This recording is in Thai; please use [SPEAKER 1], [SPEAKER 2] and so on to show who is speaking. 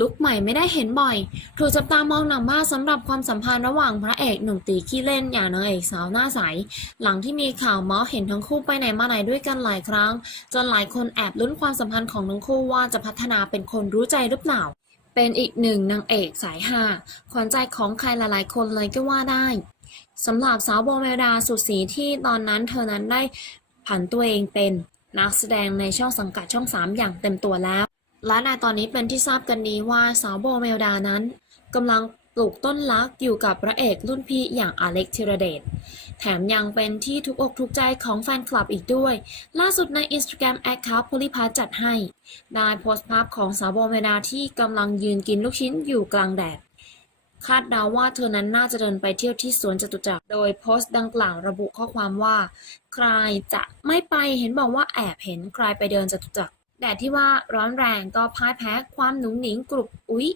[SPEAKER 1] ลุคใหม่ไม่ได้เห็นบ่อย ถูกจับตามองหนักมากสำหรับความสัมพันธ์ระหว่างพระเอกหนุ่มตีขี้เล่นอย่างนางเอกสาวหน้าใส หลังที่มีข่าวเมาส์เห็นทั้งคู่ไปไหนมาไหนด้วยกันหลายครั้ง จนหลายคนแอบลุ้นความสัมพันธ์ของทั้งคู่ว่าจะพัฒนาเป็นคนรู้ใจหรือเปล่า เป็นอีกหนึ่งนางเอกสายฮาขวัญใจของใครหลายๆ คนเลยก็ว่าได้สำหรับสาวโบเมลดาสุดสีที่ตอนนั้นเธอนั้นได้ผันตัวเองเป็นนักแสดงในช่องสังกัดช่อง 3 อย่างเต็มตัวแล้ว และในตอนนี้เป็นที่ทราบกันดีว่าสาวโบเมลดานั้นกำลังปลูกต้นรักอยู่กับพระเอกรุ่นพี่อย่างอเล็กธีรเดช แถมยังเป็นที่ทุกอกทุกใจของแฟนคลับอีกด้วย ล่าสุดใน Instagram แอคเคาท์พลิพัจัดให้ ได้โพสต์ภาพของสาวโบเมลดาที่กำลังยืนกินลูกชิ้นอยู่กลางแดดคาดเดาว่าเธอนั้นน่าจะเดินไปเที่ยวที่สวนจตุจักร โดยโพสต์ดังกล่าวระบุข้อความว่า ใครจะไม่ไปเห็นบอกว่าแอบเห็นใครไปเดินจตุจักร แดดที่ว่าร้อนแรงก็พ่ายแพ้ความหนุ่งหนิงกรุบอุ๊ย